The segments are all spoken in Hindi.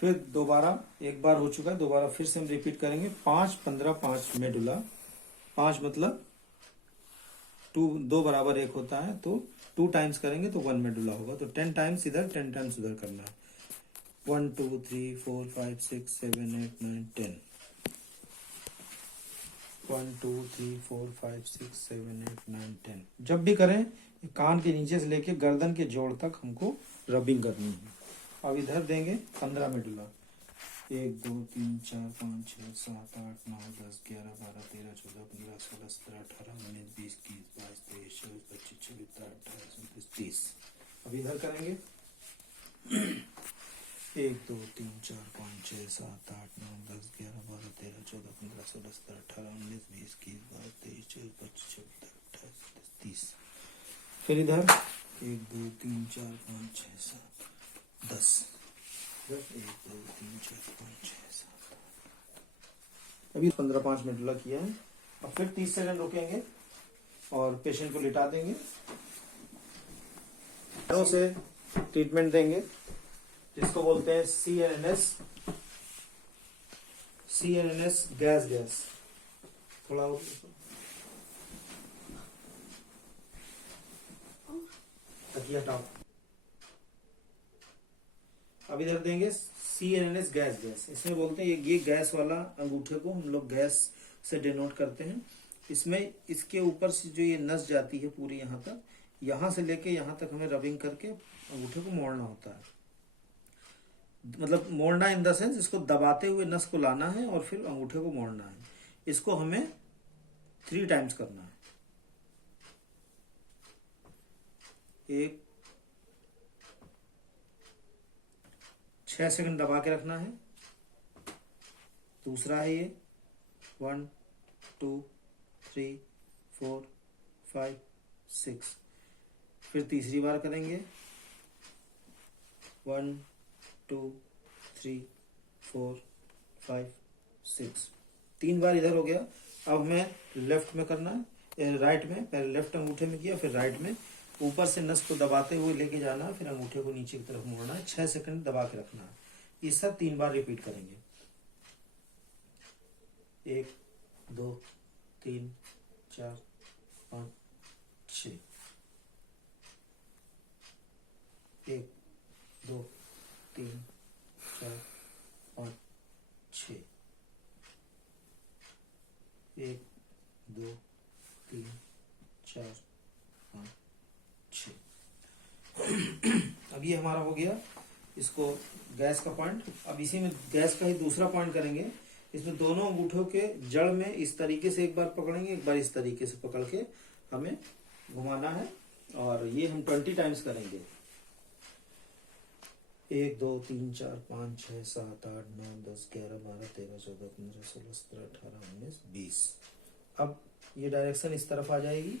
फिर दोबारा एक बार हो चुका है, दोबारा फिर से हम रिपीट करेंगे। 5 15 5 मेडुला। 5 मतलब 2, 2 बराबर 1 होता है, तो 2 टाइम्स करेंगे तो 1 मेडुला होगा। तो 10 टाइम्स इधर 10 टाइम्स उधर करना है। 1 2 3 4 5 6 7 8 9 10। 1 2 3 4 5 6 7 8 9 10। जब भी करें कान के नीचे से लेके गर्दन के जोड़ तक हमको रबिंग करनी है। अब इधर देंगे 15 मेडुला। 1 2 3 4 5 6 7 8 9 10 11 12 13 14 15 16 17 18 19 20 21 22 23 24 25 26 27 28 29 30। अब इधर करेंगे 1 2 3 4 5 6 7 8 9 10 11 12 13 14 15 16 17 18 19 20 21 22 23 24 25 26 27 28 29 30। फिर इधर 1 2 3 4 5 6 7 10। 1 2 3 4 5 6 7। अभी 15 5 मिनट किया है। अब फिर 30 सेकंड रुकेंगे और पेशेंट को लिटा देंगे, से ट्रीटमेंट देंगे जिसको बोलते हैं CNNS गैस। थोड़ा तकिया हटाओ। अब इधर देंगे CNNS गैस। इसमें बोलते हैं ये गैस वाला अंगूठे को हम लोग गैस से डिनोट करते हैं। इसमें इसके ऊपर से जो ये नस जाती है पूरी यहाँ तक, यहाँ से लेके यहाँ तक हमें रबिंग करके अंगूठे को मोड़ना होता है। मतलब मोड़ना इन द सेंस इसको दबाते हुए नस को लाना है और फिर अंगूठे को मोड़ना है। इसको हमें 3 टाइम्स करना है। 1 6 सेकंड दबा के रखना है। दूसरा है ये 1 2 3 4 5 6। फिर तीसरी बार करेंगे 1 2 3 4 5 6। 3 बार इधर हो गया। अब हमें लेफ्ट में करना है, राइट में। पहले लेफ्ट अंगूठे में किया, फिर राइट में। ऊपर से नस को दबाते हुए लेके जाना है, फिर अंगूठे को नीचे की तरफ मोड़ना है। 6 सेकंड दबा के रखना है। ये सब 3 बार रिपीट करेंगे। 1 2 3 4 5 6। 1 2 3 4 5 6। 1 2 3 4 5 6। अब ये हमारा हो गया इसको गैस का पॉइंट। अब इसी में गैस का ही दूसरा पॉइंट करेंगे। इसमें दोनों अंगूठों के जड़ में इस तरीके से एक बार पकड़ेंगे, एक बार इस तरीके से पकड़ के हमें घुमाना है और ये हम 20 टाइम्स करेंगे। 1 2 3 4 5 6 7 8 9 10 11 12 13 14 15 16 17 18 19 20। अब ये डायरेक्शन इस तरफ आ जाएगी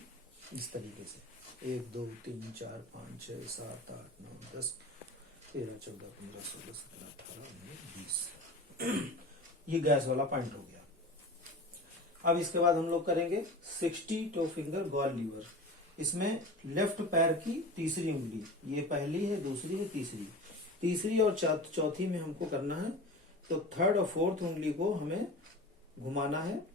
इस तरीके से। 1 2 3 4 5 6 7 8 9 10 13 14 15 16 17 18 19 20। ये गैस वाला पॉइंट हो गया। अब इसके बाद हम लोग करेंगे 60 टो फिंगर गॉल लीवर। इसमें लेफ्ट पैर की तीसरी उंगली, ये पहली है, दूसरी है, तीसरी और चौथी में हमको करना है। तो थर्ड और फोर्थ उंगली को हमें घुमाना है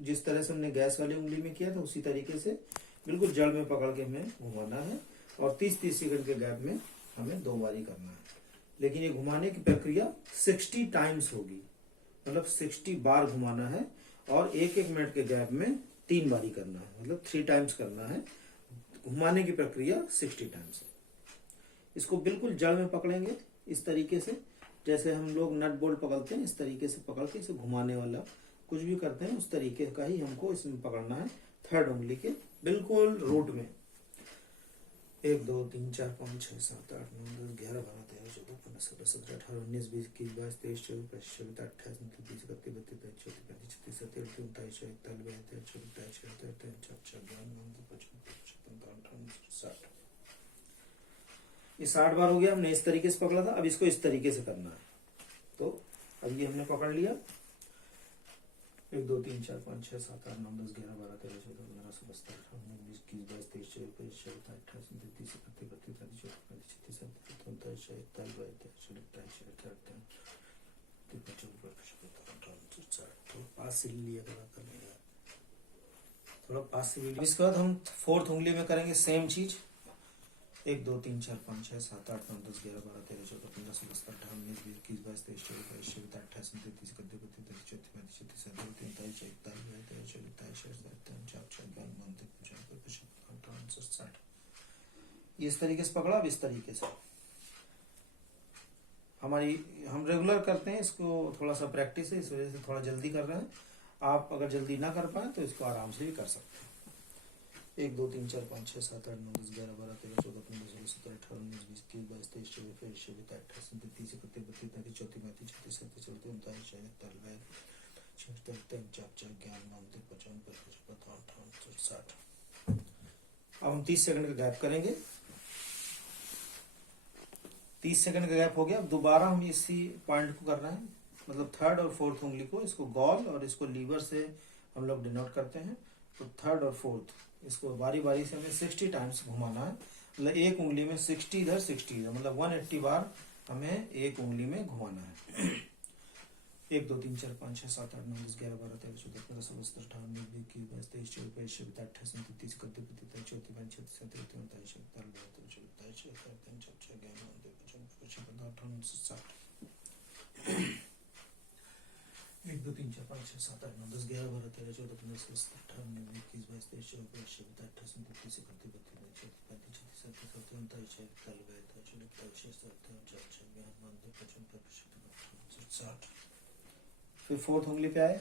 जिस तरह से हमने गैस वाली उंगली में किया था, उसी तरीके से बिल्कुल जड़ में पकड़ के हमें घुमाना है और 30-30 सेकंड के गैप में हमें 2 बारी करना है। लेकिन ये घुमाने की प्रक्रिया 60 टाइम्स होगी, मतलब 60 बार घुमाना है और 1-1 मिनट के गैप में 3 बारी करना है, मतलब 3 टाइम्स करना है। घुमाने की प्रक्रिया 60 टाइम्स है। इसको बिल्कुल जड़ में पकड़ेंगे इस तरीके से, जैसे हम लोग नट बोल्ट पकड़ते हैं, इस तरीके से पकड़ के इसे घुमाने वाला कुछ भी करते हैं उस तरीके का ही हमको इसमें पकड़ना है। थर्ड उंगली के बिल्कुल रूट में। 1 2 3 4 5 6 7 8 9 10 11 12 13 14 15 16 17 18 19 20 21 22 23 24 25 26 27 28 29 30 31 32 33 34 35 36 37 38 39 40 41 42 43 44 45 56 60। ये 60 बार हो गया। हमने इस तरीके से पकड़ा था, अब इसको इस तरीके से करना है। तो अब ये हमने पकड़ लिया। 1 2 3 4 5 6 7 8 9 10 11 12 13 14 15 16 17 18 19 20 21 22 23 24 25 26 27 28 29 30 31 32 33 34 35 36 37 38 पास से लिया कर लेगा थोड़ा पास से। इसके बाद हम फोर्थ उंगली में करेंगे सेम चीज। 1 2 3 4 5 6 7 8 9 10 11 12 13 14 15 16 17 18 19 20 21 22 23 24 25 26 27 28 29 30 31 32 33 34 35 ये इस तरीके से पकड़ा। अब इस तरीके से हम रेगुलर करते हैं इसको, थोड़ा सा प्रैक्टिस है इस वजह से थोड़ा जल्दी कर रहे हैं। आप अगर जल्दी ना कर पाए तो इसको आराम से भी कर सकते हैं। 1 2 3 4 5 6 7 8 9 10 11 12 13 14 15 16 17 18 19 20 21 22 23 24 25 26 27 28 29 30 31 32 33 34 35 36 37 38 60। अब हम 30 सेकंड का गैप करेंगे। 30 सेकंड का गैप हो गया। अब दोबारा हम इसी पॉइंट को कर रहे हैं, मतलब थर्ड और फोर्थ उंगली को, इसको गॉल और इसको लीवर से हम लोग डिनोट करते हैं। तो थर्ड और फोर्थ इसको बारी बारी से हमें 60 टाइम्स घुमाना है। मतलब एक उंगली में 60 इधर 60 इधर, मतलब 180 बार हमें एक उंगली में घुमाना है। 1 2 3 4 5 6 7 8 9 10 11 12 13 14 15 16 17 18 19 20 21 22 23 24 25 26 28 29 30 31 34 35 36 37 38 39 40 1 2 3 4 5 6 7 8 9 10 11 12 13 14 15 16 17 18 19 20 21 22 23 24 25 28 29 30 31 32 33 34 फिर फोर्थ उंगली पे आए।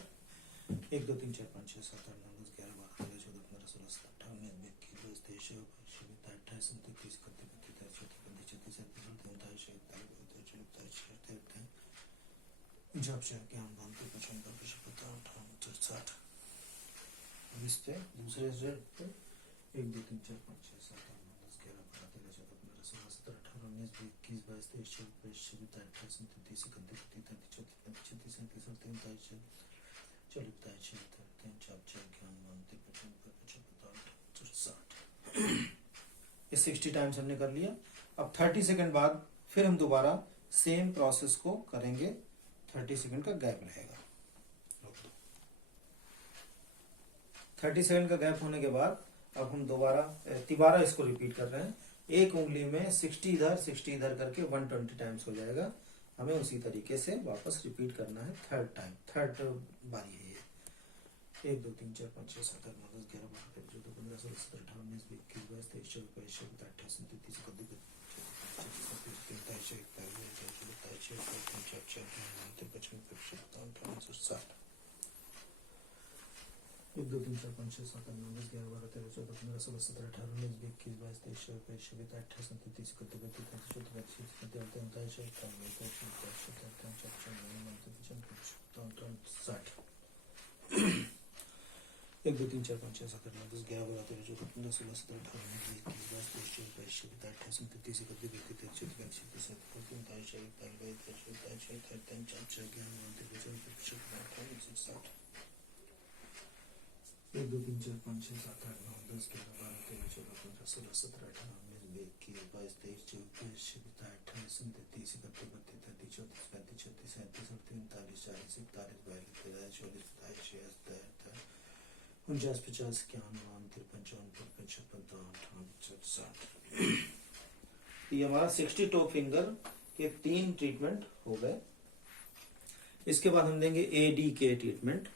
1 2 3 4 5 6 7 8 9 10 11 12 13 14 15 16 17 18 19 20 21 22 23 24 25 28 29 30 जब से ज्ञान बनते 55 60। अब इस पे दूसरे सेट पे 1 2 3 4 5 6 7 8 9 10 11 12 13 14 15 16 17 18 19 20 21 22 23 24 25 28 29 30 31 32 33 ये 60 टाइम्स हमने कर लिया। अब 30 सेकंड बाद फिर हम दोबारा सेम प्रोसेस को करेंगे। 30 सेकंड का गैप रहेगा। 30 सेकंड का गैप होने के बाद अब हम दोबारा इसको रिपीट कर रहे हैं। एक उंगली में 60 इधर करके 120 टाइम्स हो जाएगा। हमें उसी तरीके से वापस रिपीट करना है थर्ड बारी है ये। 1 2 3 4 5 6 7 8 9 10 11 12 13 14 15 16 17 18 19 20 21 22 23 24 25 28 29 1 2 3 4 5 6 7 8 9 10 11 12 13 14 15 16 17 18 19 20 21 22 23 28 29 30 1 2 3 4 5 6 7 8 9 10 11 12 13 14 15 16 17 18 19 20 21 22 23 28 29 1 2 3 4 5 6 7 8 9 10 11 12 13 14 15 16 17 18 19 20 21 22 23 24 25 28 29 30 31 32 33 34 35 36 37 38 40 41 42 43 44 45 46 ये हमारा 60 टो फिंगर के 3 ट्रीटमेंट हो गए। इसके बाद हम देंगे ADK ट्रीटमेंट,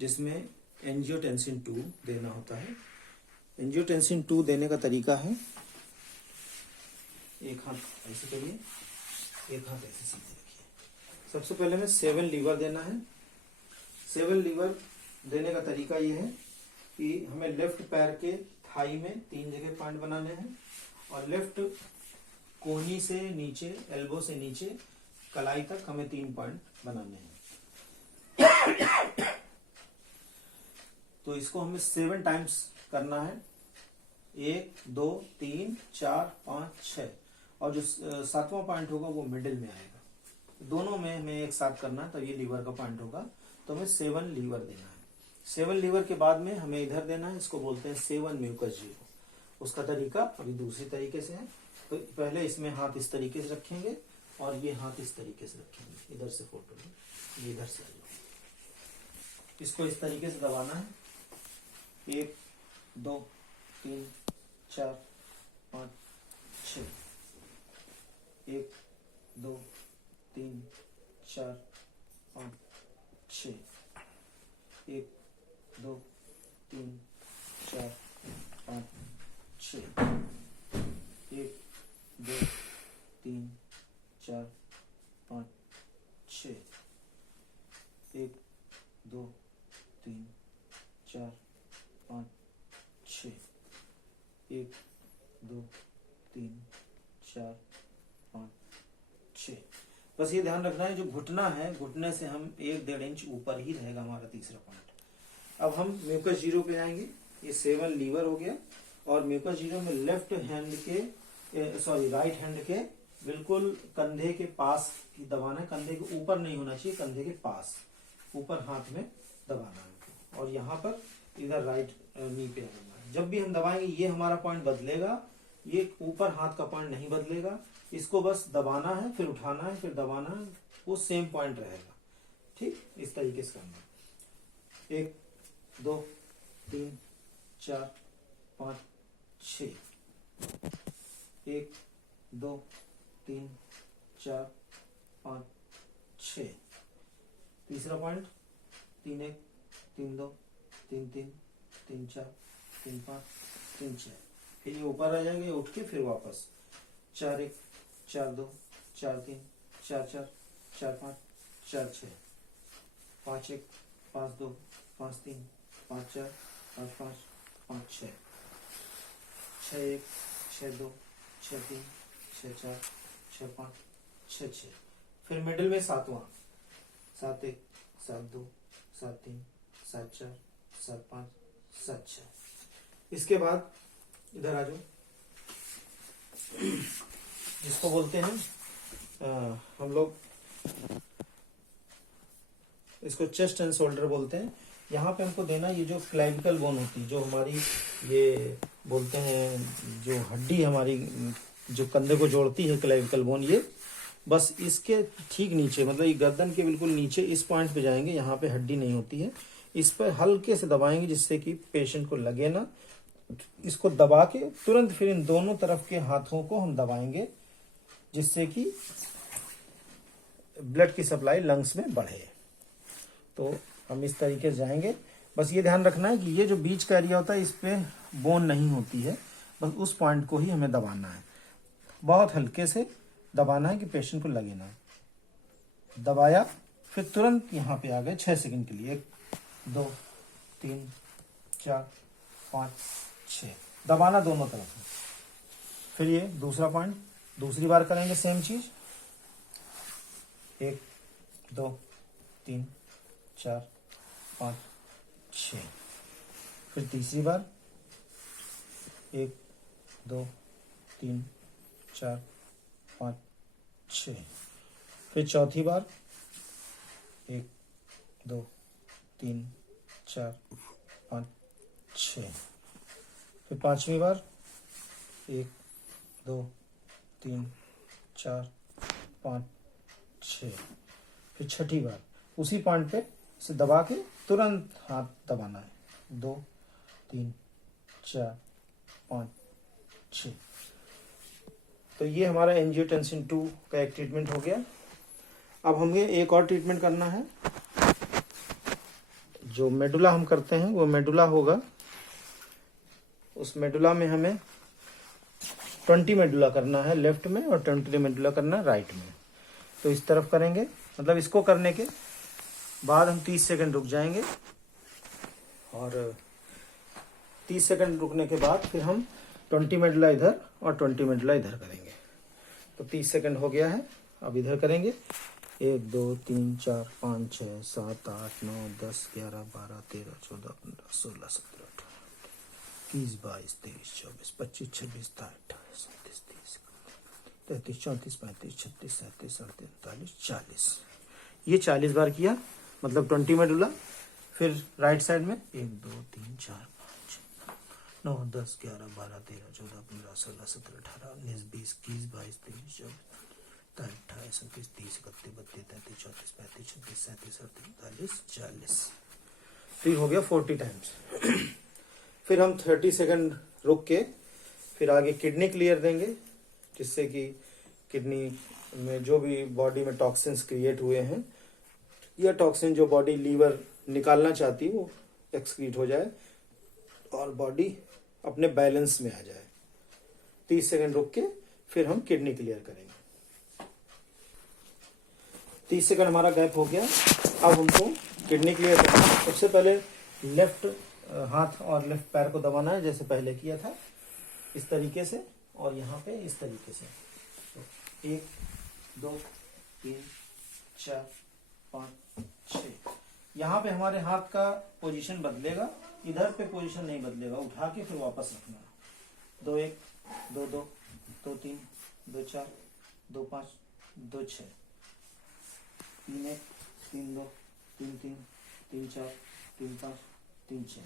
जिसमें एंजियोटेंसिन 2 देना होता है। एंजियोटेंसिन 2 देने का तरीका है, एक हाथ ऐसे करिए, एक हाथ ऐसे सीधे रखिए। सबसे पहले में 7 लीवर देना है। 7 लीवर देने का तरीका ये है कि हमें लेफ्ट पैर के थाई में 3 जगह पॉइंट बनाने हैं और लेफ्ट कोहनी से नीचे, एल्बो से नीचे कलाई तक हमें 3 पॉइंट बनाने हैं। तो इसको हमें 7 टाइम्स करना है। 1 2 3 4 5 6 और जो 7वां पॉइंट होगा वो मिडिल में आएगा। दोनों में हमें एक साथ करना है, तो ये लीवर का पॉइंट होगा। तो हमें 7 लीवर देना है। 7 लीवर के बाद में हमें इधर देना है, इसको बोलते हैं 7 म्यूकस जीरो। उसका तरीका अभी दूसरी तरीके से है। तो पहले इसमें हाथ इस तरीके से रखेंगे और ये हाथ इस तरीके से रखेंगे। इधर से फोटो में, ये इधर से आ जाओ। इसको इस तरीके से दबाना है। 1 2 3 4 5 6। 1 2 3 4 5 6। 1 2 3 4 5 6। 1 2 3 4 5 6। 1 2 3 4 5 6। 1 2 3 4 5 6। बस ये ध्यान रखना है, जो घुटना है, घुटने से हम 1-1.5 इंच ऊपर ही रहेगा हमारा तीसरा पॉइंट। अब हम म्यूकस जीरो पे आएंगे। ये 7 लीवर हो गया और म्यूकस जीरो में लेफ्ट हैंड के राइट हैंड के बिल्कुल कंधे के पास ही दबाना है। कंधे के ऊपर नहीं होना चाहिए, कंधे के पास, ऊपर हाथ में दबाना है। और यहाँ पर इधर राइट नी पे आना है। जब भी हम दबाएंगे ये हमारा पॉइंट बदलेगा, ये ऊपर हाथ का पॉइंट नहीं बदलेगा। इसको बस दबाना है, फिर उठाना है, फिर दबाना है, वो सेम पॉइंट रहेगा। ठीक, इस तरीके से करना है। 1 2 3 4 5 6। 1 2 3 4 5 6। तीसरा पॉइंट 3 1 3 2 3 3 3 4 3 5 3 6। फिर ये ऊपर आ जाएंगे, उठ के फिर वापस 4 1 4 2 4 3 4 4 4 5 4 6। 5 1 5 2 5 3 5 4 5 5 5 6। 6 1 6 2 6 3 6 4 6 5 6 6। फिर मिडिल में सातवां 7 1 7 2 7 3 7 4 7 5 7 6। इसके बाद इधर आ जाओ, जिसको बोलते हैं हम लोग इसको चेस्ट एंड शोल्डर बोलते हैं। यहाँ पे हमको देना ये जो क्लाविकल बोन होती है, जो हमारी ये बोलते हैं जो हड्डी हमारी जो कंधे को जोड़ती है, क्लाविकल बोन, ये बस इसके ठीक नीचे, मतलब ये गर्दन के बिल्कुल नीचे इस पॉइंट पे जाएंगे। यहाँ पे हड्डी नहीं होती है, इस पर हल्के से दबाएंगे जिससे कि पेशेंट को लगे ना। इसको दबा के तुरंत फिर इन दोनों तरफ के हाथों को हम दबाएंगे जिससे कि ब्लड की सप्लाई लंग्स में बढ़े। तो हम इस तरीके से जाएंगे। बस ये ध्यान रखना है कि ये जो बीच का एरिया होता है इस पे बोन नहीं होती है, बस उस पॉइंट को ही हमें दबाना है। बहुत हल्के से दबाना है कि पेशेंट को लगे ना। दबाया, फिर तुरंत यहाँ पे आ गए 6 सेकंड के लिए। 1 2 3 4 5 6। दबाना दोनों तरफ। फिर ये दूसरा पॉइंट, दूसरी बार करेंगे सेम चीज। 1 2 3 4 5 6। फिर तीसरी बार 1 2 3 4 5 6। फिर चौथी बार 1 2 3 4 5 6। फिर पांचवी बार 1 2 3 4 5 6। फिर छठी बार उसी पॉइंट पे से दबा के तुरंत हाथ दबाना है। 2 3 4 5 6। तो ये हमारा एंजियोटेंसिन 2 का एक ट्रीटमेंट हो गया। अब हमें एक और ट्रीटमेंट करना है। जो मेडुला हम करते हैं वो मेडुला होगा। उस मेडुला में हमें 20 मेडुला करना है लेफ्ट में और 20 मेडुला करना है राइट में। तो इस तरफ करेंगे, मतलब इसको करने के बाद हम 30 सेकंड रुक जाएंगे और 30 सेकंड रुकने के बाद फिर हम 20 मेडुला इधर और 20 मेडुला इधर करेंगे। तो 30 सेकंड हो गया है। अब इधर करेंगे 1 2 3 4 5 6 7 8 9 10 11 12 13 14 15 16 17 18 20 22 23 24 25 26 27 28 29 30 33 34 35 36 37 38 39 40। ये 40 बार किया, मतलब 20 मेडुला फिर राइट साइड में 1 2 3 4 5 9 10 11 12 13 14 15 16 17 18 19 20 21 22 23 24 28 29 30 31 32 33 34 35 36 37 38 39 40। फिर हो गया 40 टाइम्स। फिर हम 30 सेकंड रुक के फिर आगे किडनी क्लियर देंगे, जिससे कि किडनी में जो भी बॉडी में टॉक्सिन्स क्रिएट हुए हैं या टॉक्सिन जो बॉडी लीवर निकालना चाहती है वो एक्सक्रीट हो जाए और बॉडी अपने बैलेंस में आ जाए। 30 सेकंड रुक के फिर हम किडनी क्लियर करेंगे। 30 सेकंड हमारा गैप हो गया। अब हमको किडनी क्लियर करना है। सबसे पहले लेफ्ट हाथ और लेफ्ट पैर को दबाना है, जैसे पहले किया था इस तरीके से, और यहाँ पे इस तरीके से। तो 1 2 3 4 5 6। यहाँ पे हमारे हाथ का पोजीशन बदलेगा, इधर पे पोजीशन नहीं बदलेगा, उठा के फिर वापस रखना। 2 1 2 2 2 3 2 4 2 5 2 6 3 1 3 2 3 3 3 4 3 5 3 6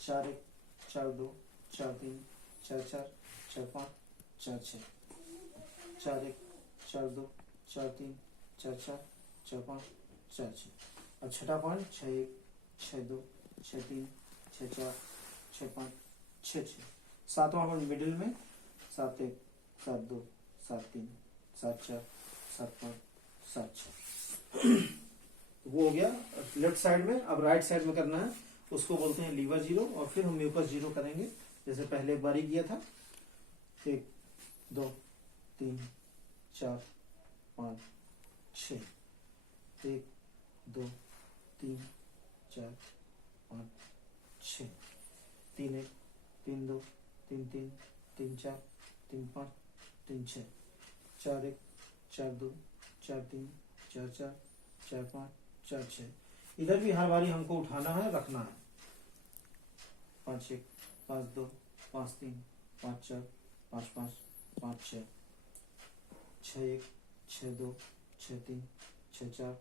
4 1 4 2 4 3 4 4 4 5 4 6 4 1 4 2 4 3 4 4 4 5 4 6। और छठा पॉइंट 6 1 6 2 6 3 6 4 6 5 6 6। सातवां पॉइंट मिडिल में 7 1 7 2 7 3 7 4 7 5 7 6। वो हो गया लेफ्ट साइड में। अब राइट साइड में करना है, उसको बोलते हैं लीवर जीरो, और फिर हम म्यूकस जीरो करेंगे जैसे पहले एक बारी किया था। 1 2 3 4 5 6 1 2 3 4 5 6 3 1 3 2 3 3 3 4 3 5 3 6 4 1 4 2 4 3 4 4 4 5 4 6। इधर भी हर बारी हमको उठाना है, रखना है। 5 1 5 2 5 3 5 4 5 5 5 6 6 1 6 2 6 3 6 4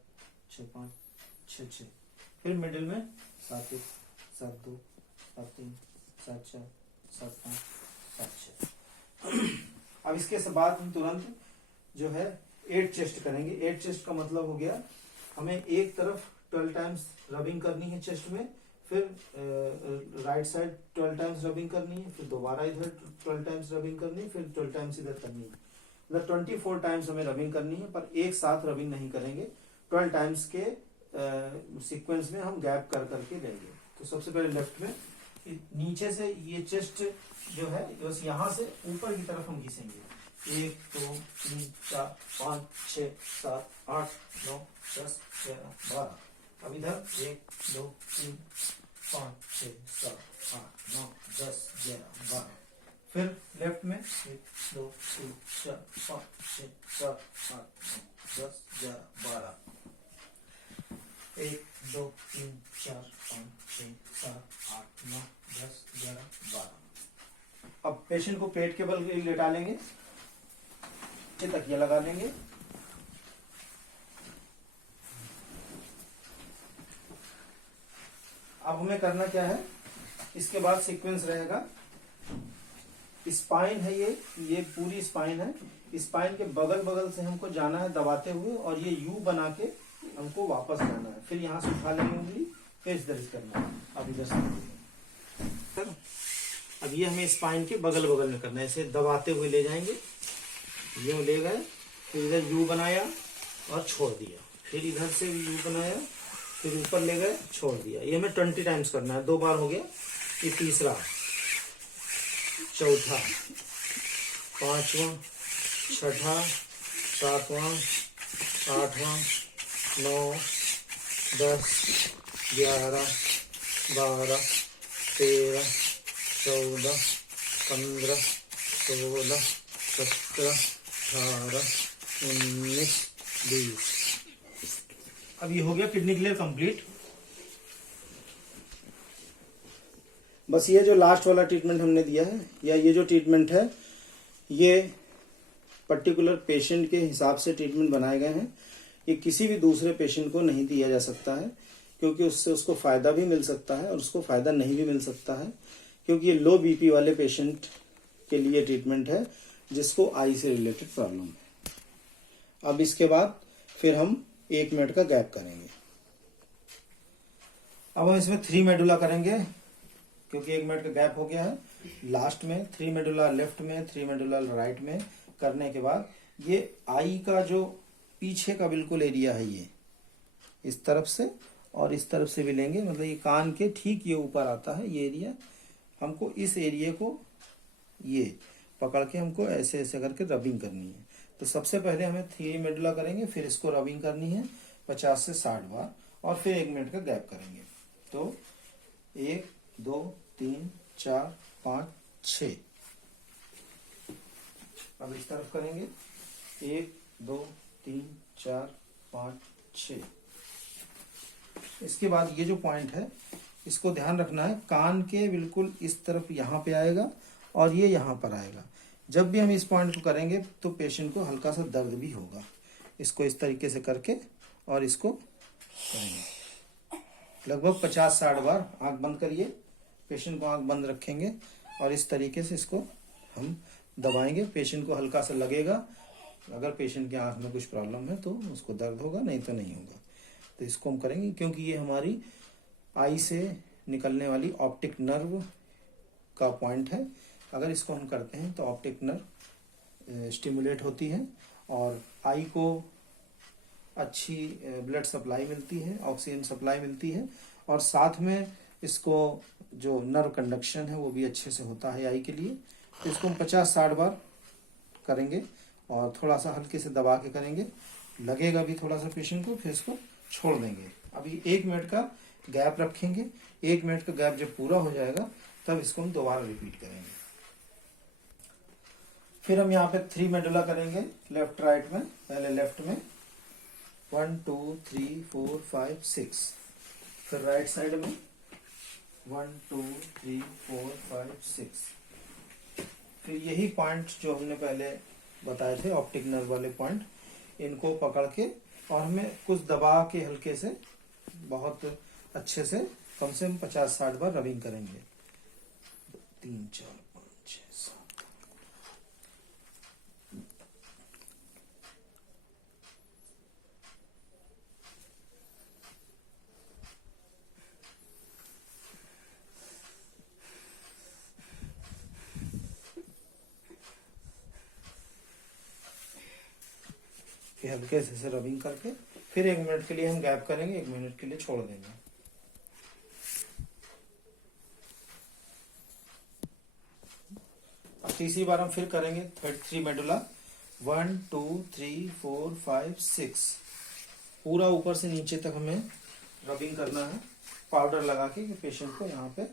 6 5 6 6। फिर मिडिल में 7 1 7 2 7 3 7 4 7 5 7 6। अब इसके बाद हम तुरंत जो है 8 चेस्ट करेंगे। 8 चेस्ट का मतलब हो गया हमें एक तरफ 12 टाइम्स रबिंग करनी है चेस्ट में, फिर राइट साइड 12 टाइम्स रबिंग करनी है, फिर दोबारा इधर 12 टाइम्स रबिंग करनी है, फिर 12 टाइम्स इधर करनी है। मतलब 24 टाइम्स हमें रबिंग करनी है, पर एक साथ रबिंग नहीं करेंगे। 12 टाइम्स के सीक्वेंस में हम गैप कर करके लेंगे। तो सबसे पहले लेफ्ट में नीचे से ये चेस्ट जो है बस यहाँ से ऊपर की तरफ हम घिसेंगे। 1 2 3 4 5 6 7 8 9 10 11 12। अब इधर 1 2 3 5 6 7 8 9 10 11 12। फिर लेफ्ट में 1 2 3 4 5 6 7 8 9 10 11 12। 1 2 3 4 5 6 7 8 9 10 11 12। अब पेशेंट को पेट के बल लेटा लेंगे, तकिया लगा लेंगे। अब हमें करना क्या है, इसके बाद सीक्वेंस रहेगा। स्पाइन है ये पूरी स्पाइन है। स्पाइन के बगल बगल से हमको जाना है दबाते हुए, और ये यू बना के हमको वापस जाना है। फिर यहाँ से उठा लेंगे उंगली, फिर इस तरह से करना है। अब इधर से अब ये हमें स्पाइन के बगल बगल में करना है, ऐसे दबाते हुए ले जाएंगे। ये ले गए, फिर इधर यू बनाया और छोड़ दिया, फिर इधर से भी यू बनाया, फिर ऊपर ले गए छोड़ दिया। ये हमें 20 टाइम्स करना है। 2 बार हो गया, ये तीसरा, चौथा, पांचवा, छठा, सातवां, आठवां, 9 10 11 12 13 14 15 16 17 18 19 20। अब ये हो गया किडनी क्लियर कंप्लीट। बस ये जो लास्ट वाला ट्रीटमेंट हमने दिया है, या ये जो ट्रीटमेंट है, ये पर्टिकुलर पेशेंट के हिसाब से ट्रीटमेंट बनाए गए हैं। ये किसी भी दूसरे पेशेंट को नहीं दिया जा सकता है। क्योंकि उससे उसको फायदा भी मिल सकता है और उसको फायदा नहीं भी मिल सकता है, क्योंकि ये लो बीपी वाले पेशेंट के लिए ट्रीटमेंट है जिसको आई से रिलेटेड प्रॉब्लम है। अब इसके बाद फिर हम 1 मिनट का गैप करेंगे। अब हम इसमें 3 मेडुला करेंगे, क्योंकि 1 मिनट का गैप हो गया है। लास्ट में 3 मेडुला लेफ्ट में, 3 मेडुला राइट में करने के बाद ये आई का जो पीछे का बिल्कुल एरिया है, ये इस तरफ से और इस तरफ से भी लेंगे, मतलब ये कान के ठीक ये ऊपर आता है ये एरिया। हमको इस एरिया को ये पकड़ के हमको ऐसे ऐसे करके रबिंग करनी है। तो सबसे पहले हमें 3 मेडुला करेंगे, फिर इसको रबिंग करनी है 50 से 60 बार और फिर 1 मिनट का गैप करेंगे। तो 1 2 3 4 5 6। अब इस तरफ करेंगे 1 2 3 4 5 6। इसके बाद ये जो पॉइंट है इसको ध्यान रखना है, कान के बिल्कुल इस तरफ यहाँ पे आएगा और ये यहाँ पर आएगा। जब भी हम इस पॉइंट को करेंगे तो पेशेंट को हल्का सा दर्द भी होगा। इसको इस तरीके से करके और इसको करेंगे लगभग 50-60 बार। आंख बंद करिए, पेशेंट को आंख बंद रखेंगे और इस तरीके से इसको हम दबाएंगे। पेशेंट को हल्का सा लगेगा, अगर पेशेंट की आंख में कुछ प्रॉब्लम है तो उसको दर्द होगा, नहीं तो नहीं होगा। तो इसको हम करेंगे क्योंकि ये हमारी आई से निकलने वाली ऑप्टिक नर्व का पॉइंट है। अगर इसको हम करते हैं तो ऑप्टिक नर्व स्टिमुलेट होती है और आई को अच्छी ब्लड सप्लाई मिलती है, ऑक्सीजन सप्लाई मिलती है और साथ में इसको जो नर्व कंडक्शन है वो भी अच्छे से होता है आई के लिए। तो इसको हम 50-60 बार करेंगे और थोड़ा सा हल्के से दबा के करेंगे, लगेगा भी थोड़ा सा पेशेंट को, फिर इसको छोड़ देंगे। अभी 1 मिनट का गैप रखेंगे। 1 मिनट का गैप जब पूरा हो जाएगा तब इसको हम दोबारा रिपीट करेंगे। फिर हम यहाँ पे 3 मेडुला करेंगे लेफ्ट राइट में। पहले लेफ्ट में 1 2 3 4 5 6, फिर राइट साइड में 1 2 3 4 5 6। फिर यही पॉइंट जो हमने पहले बताए थे ऑप्टिक नर्व वाले पॉइंट, इनको पकड़ के और हमें कुछ दबा के हल्के से बहुत अच्छे से कम से कम 50-60 बार रबिंग करेंगे। 3 4 5 6 7। हल्के से रबिंग करके फिर 1 मिनट के लिए हम गैप करेंगे, 1 मिनट के लिए छोड़ देंगे। अब तीसरी बार हम फिर करेंगे 3 मेडुला। 1 2 3 4 5 6। पूरा ऊपर से नीचे तक हमें रबिंग करना है पाउडर लगा के पेशेंट को यहाँ पे